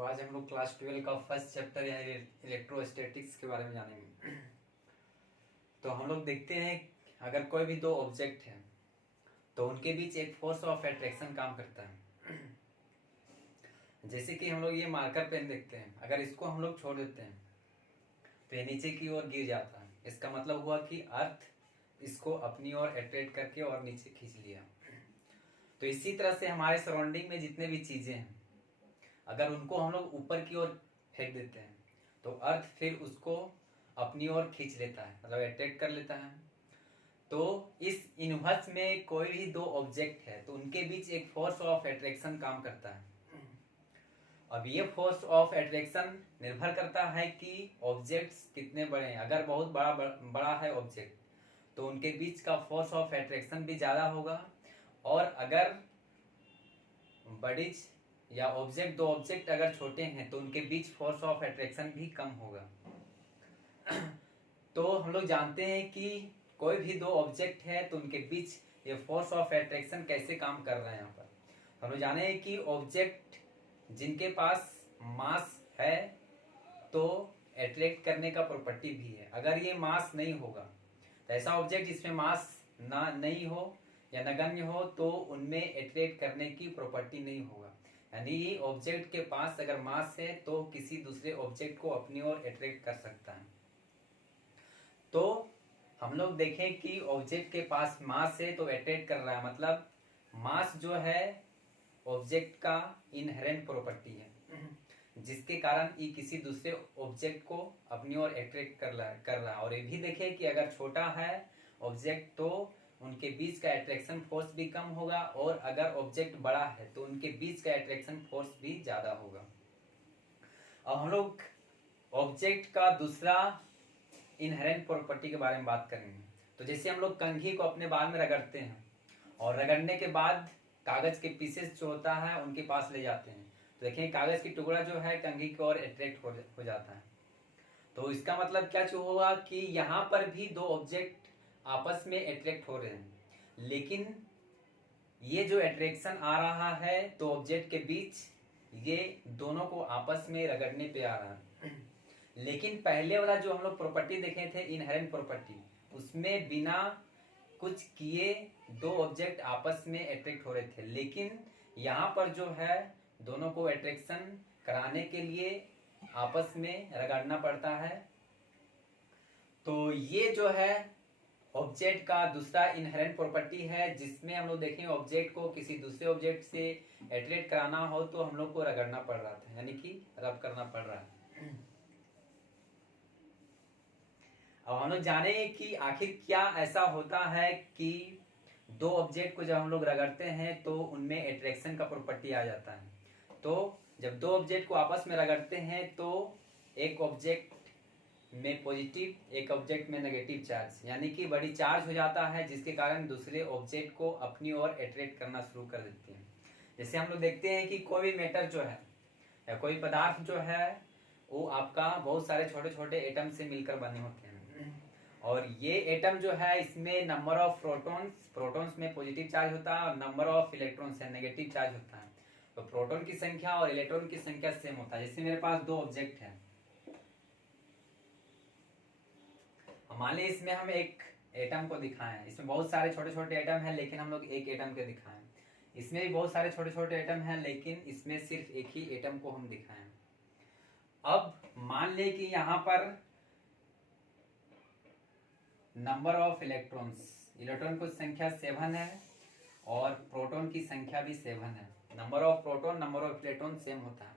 तो आज हम लोग क्लास 12 का फर्स्ट चैप्टर यानी इलेक्ट्रोस्टैटिक्स के बारे में जानेंगे। तो हम लोग देखते हैं अगर कोई भी दो ऑब्जेक्ट है तो उनके बीच एक फोर्स ऑफ अट्रैक्शन काम करता है। जैसे कि हम लोग ये मार्कर पेन देखते हैं, अगर इसको हम लोग छोड़ देते हैं तो ये नीचे की ओर गिर जाता है। इसका मतलब हुआ कि अर्थ इसको अपनी ओर अट्रैक्ट करके और नीचे खींच लिया। तो इसी तरह से हमारे सराउंडिंग में जितने भी चीजें हैं अगर उनको हम लोग ऊपर की ओर फेंक देते हैं तो अर्थ फिर उसको अपनी ओर खींच लेता है, मतलब अट्रैक्ट कर लेता है। तो इस यूनिवर्स में कोई भी दो ऑब्जेक्ट है तो उनके बीच एक फोर्स ऑफ अट्रैक्शन काम करता है। अब ये फोर्स ऑफ अट्रैक्शन निर्भर करता है कि ऑब्जेक्ट्स कितने बड़े हैं। अगर बहुत बड़ा है ऑब्जेक्ट तो उनके बीच का फोर्स ऑफ अट्रैक्शन भी ज्यादा होगा, और अगर बड़ी या दो ऑब्जेक्ट अगर छोटे हैं तो उनके बीच फोर्स ऑफ अट्रैक्शन भी कम होगा। तो हम लोग जानते हैं कि कोई भी दो ऑब्जेक्ट है तो उनके बीच ये फोर्स ऑफ अट्रैक्शन कैसे काम कर रहा है। यहाँ पर हम लोग जाने हैं कि ऑब्जेक्ट जिनके पास मास है तो अट्रैक्ट करने का प्रॉपर्टी भी है। अगर ये मास नहीं होगा तो ऐसा ऑब्जेक्ट जिसमें मास ना नहीं हो या नगण्य हो तो उनमें अट्रैक्ट करने की प्रॉपर्टी नहीं होगा। यानी ऑब्जेक्ट के पास अगर मास है तो किसी दूसरे ऑब्जेक्ट को अपनी ओर अट्रैक्ट कर सकता है। तो हम लोग देखें कि ऑब्जेक्ट के पास मास है तो अट्रैक्ट कर रहा है, मतलब मास जो है ऑब्जेक्ट का इनहेरेंट प्रॉपर्टी है जिसके कारण ये किसी दूसरे ऑब्जेक्ट को अपनी ओर अट्रैक्ट कर रहा है। और ये भी देखें कि अगर छोटा है ऑब्जेक्ट तो उनके बीच का अट्रैक्शन फोर्स भी कम होगा, और अगर ऑब्जेक्ट बड़ा है तो उनके बीच का अट्रैक्शन फोर्स भी ज्यादा होगा। अब हम लोग ऑब्जेक्ट का दूसरा इनहेरेंट प्रॉपर्टी के बारे में बात करेंगे। तो जैसे हम लोग कंघी को अपने बाल में रगड़ते हैं और रगड़ने के बाद कागज के पीसेस जो होता है उनके पास ले जाते हैं तो देखें कागज की टुकड़ा जो है कंघी की ओर अट्रैक्ट हो जाता है। तो इसका मतलब क्या हुआ कि यहाँ पर भी दो ऑब्जेक्ट आपस में अट्रैक्ट हो रहे हैं, लेकिन ये जो अट्रैक्शन आ रहा है तो ऑब्जेक्ट के बीच ये दोनों को आपस में रगड़ने पे आ रहा है। लेकिन पहले वाला जो हम लोग प्रॉपर्टी देखे थे इनहेरेंट प्रॉपर्टी, उसमें बिना कुछ किए दो ऑब्जेक्ट आपस में अट्रैक्ट हो रहे थे, लेकिन यहाँ पर जो है दोनों को अट्रैक्शन कराने के लिए आपस में रगड़ना पड़ता है। तो ये जो है ऑब्जेक्ट का दूसरा इनहेरेंट प्रॉपर्टी है, जिसमें हम लोग देखें ऑब्जेक्ट को किसी दूसरे ऑब्जेक्ट से अट्रैक्ट कराना हो तो हम लोग को रगड़ना पड़ रहा था, यानी कि रब करना पड़ रहा है। अब हम लोग जाने कि आखिर क्या ऐसा होता है कि दो ऑब्जेक्ट को जब हम लोग रगड़ते हैं तो उनमें अट्रैक्शन का प्रॉपर्टी आ जाता है। तो जब दो ऑब्जेक्ट को आपस में रगड़ते हैं तो एक ऑब्जेक्ट में पॉजिटिव एक ऑब्जेक्ट में नेगेटिव चार्ज यानी कि बड़ी चार्ज हो जाता है, जिसके कारण दूसरे ऑब्जेक्ट को अपनी ओर अट्रैक्ट करना शुरू कर देते हैं। जैसे हम लोग देखते हैं कि कोई भी मैटर जो है या कोई पदार्थ जो है वो आपका बहुत सारे छोटे छोटे एटम से मिलकर बने होते हैं, और ये एटम जो है इसमें नंबर ऑफ प्रोटॉन्स में पॉजिटिव चार्ज होता है और नंबर ऑफ इलेक्ट्रॉन्स है नेगेटिव चार्ज होता है। तो प्रोटॉन की संख्या और इलेक्ट्रॉन की संख्या सेम होता है। जैसे मेरे पास दो ऑब्जेक्ट है, मान लीजिए इसमें हम एक एटम को दिखाएं, इसमें बहुत सारे छोटे छोटे एटम हैं लेकिन हम लोग एक एटम के दिखाएं। इसमें भी बहुत सारे छोटे छोटे एटम हैं लेकिन इसमें सिर्फ एक ही एटम को हम दिखाएं। अब मान ले कि यहाँ पर नंबर ऑफ इलेक्ट्रॉन की संख्या 7 है और प्रोटॉन की संख्या भी 7 है। Number of proton number of electron same होता है,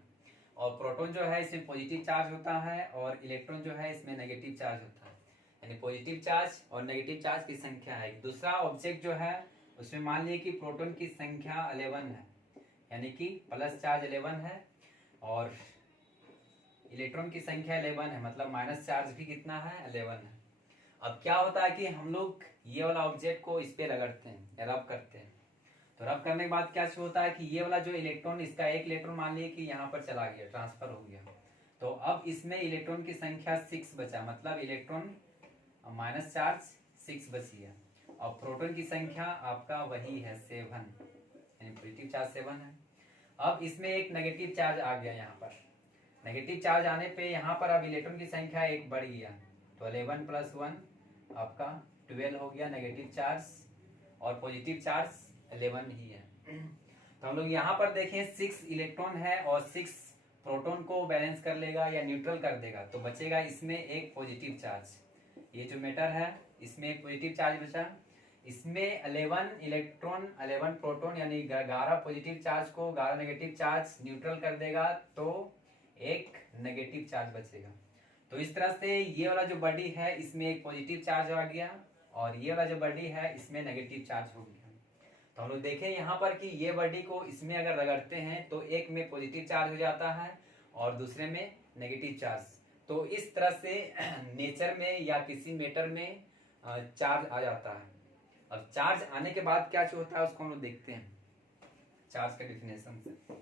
और प्रोटॉन जो है इसमें पॉजिटिव चार्ज होता है और इलेक्ट्रॉन जो है इसमें नेगेटिव चार्ज होता है। यानी पॉजिटिव चार्ज और नेगेटिव चार्ज की संख्या है। दूसरा ऑब्जेक्ट जो है उसमें मान लीजिए कि प्रोटॉन की संख्या 11 है, यानी कि प्लस चार्ज 11 है, और इलेक्ट्रॉन की संख्या 11 है, मतलब माइनस चार्ज भी कितना है 11 है। अब क्या होता है कि हम लोग ये वाला ऑब्जेक्ट को इस पे रगड़ते हैं या रब करते हैं, तो रब करने के बाद क्या होता है कि ये वाला जो इलेक्ट्रॉन, इसका एक इलेक्ट्रॉन मान लीजिए कि यहाँ पर चला गया, ट्रांसफर हो गया, तो अब इसमें इलेक्ट्रॉन की संख्या 6 बचा, मतलब इलेक्ट्रॉन माइनस चार्ज 6 बच गया, और प्रोटॉन की संख्या आपका वही है 7, यानी पॉजिटिव चार्ज 7 है। अब इसमें एक नेगेटिव चार्ज आ गया यहाँ पर, नेगेटिव चार्ज आने पे यहाँ पर अब इलेक्ट्रॉन की संख्या एक बढ़ गया, तो 11 + 1 आपका 12 हो गया नेगेटिव चार्ज, और पॉजिटिव चार्ज 11 ही है। तो हम लोग यहाँ पर देखें 6 इलेक्ट्रॉन है और 6 प्रोटॉन को बैलेंस कर लेगा या न्यूट्रल कर देगा, तो बचेगा इसमें एक पॉजिटिव चार्ज। ये जो मैटर है इसमें एक पॉजिटिव चार्ज बचा, इसमें 11 इलेक्ट्रॉन 11 प्रोटॉन यानी 11 पॉजिटिव चार्ज को 11 नेगेटिव चार्ज न्यूट्रल कर देगा, तो एक नेगेटिव चार्ज बचेगा। तो इस तरह से ये वाला जो बॉडी है इसमें एक पॉजिटिव चार्ज आ गया और ये वाला जो बॉडी है इसमें नेगेटिव चार्ज हो गया। तो हम लोग देखें यहाँ पर कि ये बॉडी को इसमें अगर रगड़ते हैं तो एक में पॉजिटिव चार्ज हो जाता है और दूसरे में नेगेटिव चार्ज। तो इस तरह से नेचर में या किसी मैटर में चार्ज आ जाता है। अब चार्ज आने के बाद क्या चीज होता है उसको हम लोग देखते हैं चार्ज के डिफिनेशन से।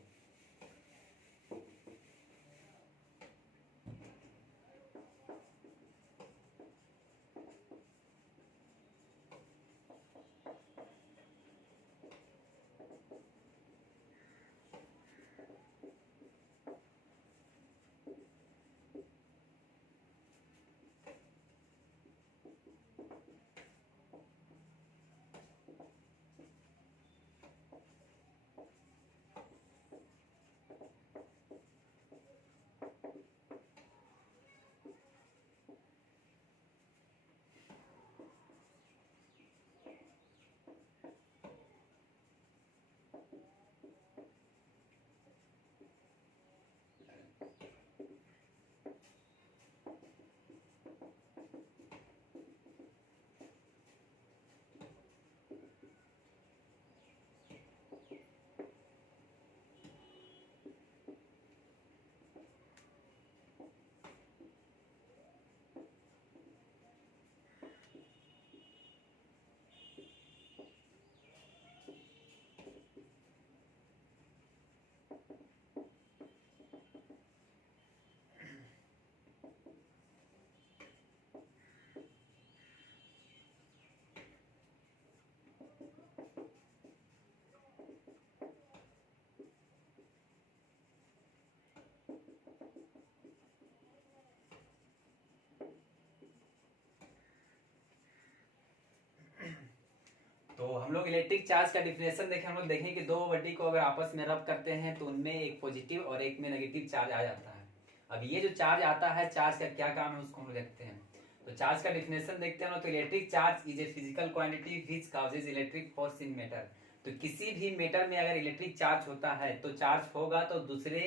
तो हम लोग इलेक्ट्रिक चार्ज का डिफिनेशन देखें, हम लोग देखें कि दो बॉडी को अगर आपस में रब करते हैं तो उनमें एक पॉजिटिव और एक में नेगेटिव चार्ज आ जाता है। अब ये जो चार्ज आता है चार्ज का क्या काम है उसको हम लोग देखते हैं। तो चार्ज का डिफिनेशन देखते हैं। तो electric charge is a physical quantity which causes electric force in matter. तो किसी भी मैटर में अगर इलेक्ट्रिक चार्ज होता है तो चार्ज होगा तो दूसरे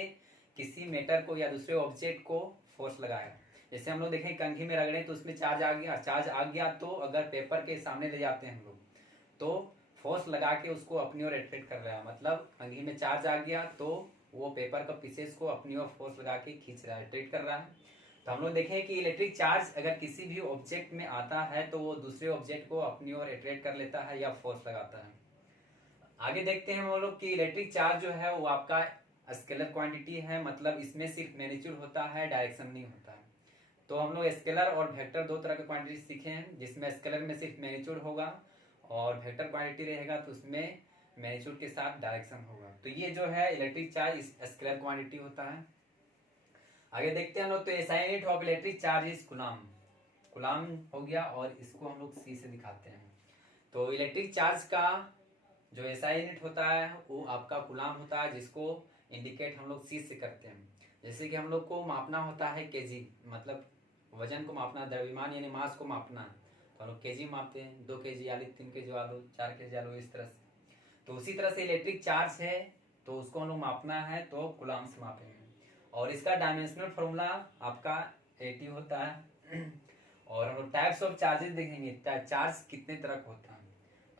किसी मैटर को या दूसरे ऑब्जेक्ट को फोर्स लगाएगा। जैसे हम लोग देखें कंघी में रगड़े तो उसमें चार्ज आ गया तो अगर पेपर के सामने ले जाते हैं हम लोग तो फोर्स लगा के उसको अपनी ओर एट्रैक्ट कर रहा है, मतलब कंघी में चार्ज आ गया तो वो पेपर का पीसेस को अपनी ओर फोर्स लगा के खींच रहा है, एट्रैक्ट कर रहा है। तो हम लोग देखें कि इलेक्ट्रिक चार्ज अगर किसी भी ऑब्जेक्ट में आता है तो वो दूसरे ऑब्जेक्ट को अपनी ओर एट्रैक्ट कर लेता है या फोर्स लगाता है। आगे देखते हैं हम लोग कि इलेक्ट्रिक चार्ज जो है वो आपका स्केलर क्वांटिटी है, मतलब इसमें सिर्फ मैग्नीट्यूड होता है, डायरेक्शन नहीं होता है। तो हम लोग स्केलर और वेक्टर दो तरह के क्वांटिटी सीखे हैं, जिसमें स्केलर में सिर्फ मैग्नीट्यूड होगा और वेक्टर क्वांटिटी रहेगा तो उसमें मैग्नीट्यूड के साथ डायरेक्शन होगा। तो ये जो है इलेक्ट्रिक चार्ज स्केलर क्वांटिटी होता है। आगे देखते हैं हम लोग। तो SI unit of electric charge is coulomb. Coulomb हो गया और इसको हम लोग सी से दिखाते हैं। तो इलेक्ट्रिक चार्ज का जो एसआई यूनिट होता है वो आपका कूलम होता है, जिसको इंडिकेट हम लोग सी से करते हैं। जैसे कि हम लोग को मापना होता है केजी, मतलब वजन को मापना, द्रव्यमान यानी मास को मापना है तो हम लोग केजी मापते हैं, 2 केजी आलू, 3 केजी आलू, 4 केजी आलू, इस तरह से। तो उसी तरह से इलेक्ट्रिक चार्ज है तो उसको हम लोग मापना है तो कूलम से मापेंगे। और इसका डायमेंशनल फॉर्मूला आपका 80 होता है। और हम लोग टाइप्स ऑफ चार्जेस देखेंगे, चार्ज कितने तरह का होता है।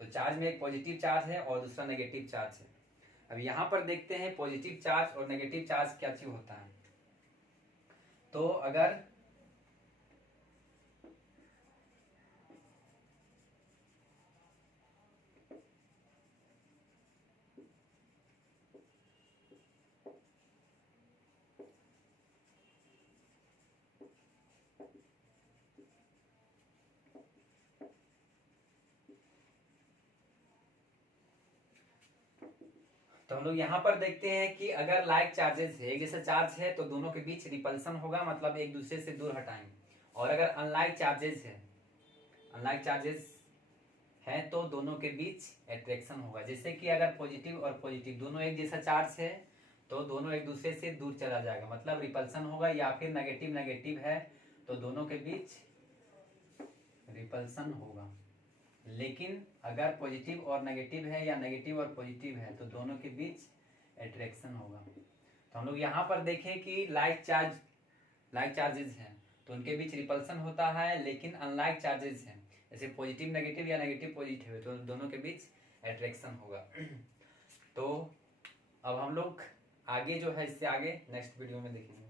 तो चार्ज में एक पॉजिटिव चार्ज है और दूसरा नेगेटिव चार्ज है। अब यहाँ पर देखते हैं पॉजिटिव चार्ज और नेगेटिव चार्ज क्या चीज होता है। तो अगर तो हम लोग यहाँ पर देखते हैं कि अगर लाइक चार्जेस है, एक जैसा चार्ज है, तो दोनों के बीच रिपल्सन होगा, मतलब एक दूसरे से दूर हटाएंगे। और अगर अनलाइक चार्जेस है, अनलाइक चार्जेस है तो दोनों के बीच एट्रैक्शन होगा। जैसे कि अगर पॉजिटिव और पॉजिटिव दोनों एक जैसा चार्ज है तो दोनों एक दूसरे से दूर चला जाएगा, मतलब रिपल्सन होगा। या फिर नेगेटिव नेगेटिव है तो दोनों के बीच रिपल्सन होगा। लेकिन अगर पॉजिटिव और नेगेटिव है या नेगेटिव और पॉजिटिव है तो दोनों के बीच एट्रैक्शन होगा। तो हम लोग यहाँ पर देखें कि लाइक चार्जेस हैं तो उनके बीच रिपल्सन होता है, लेकिन अनलाइक चार्जेस हैं जैसे पॉजिटिव नेगेटिव या नेगेटिव पॉजिटिव है तो दोनों के बीच एट्रैक्शन होगा। तो अब हम लोग आगे जो है इससे आगे नेक्स्ट वीडियो में देखेंगे।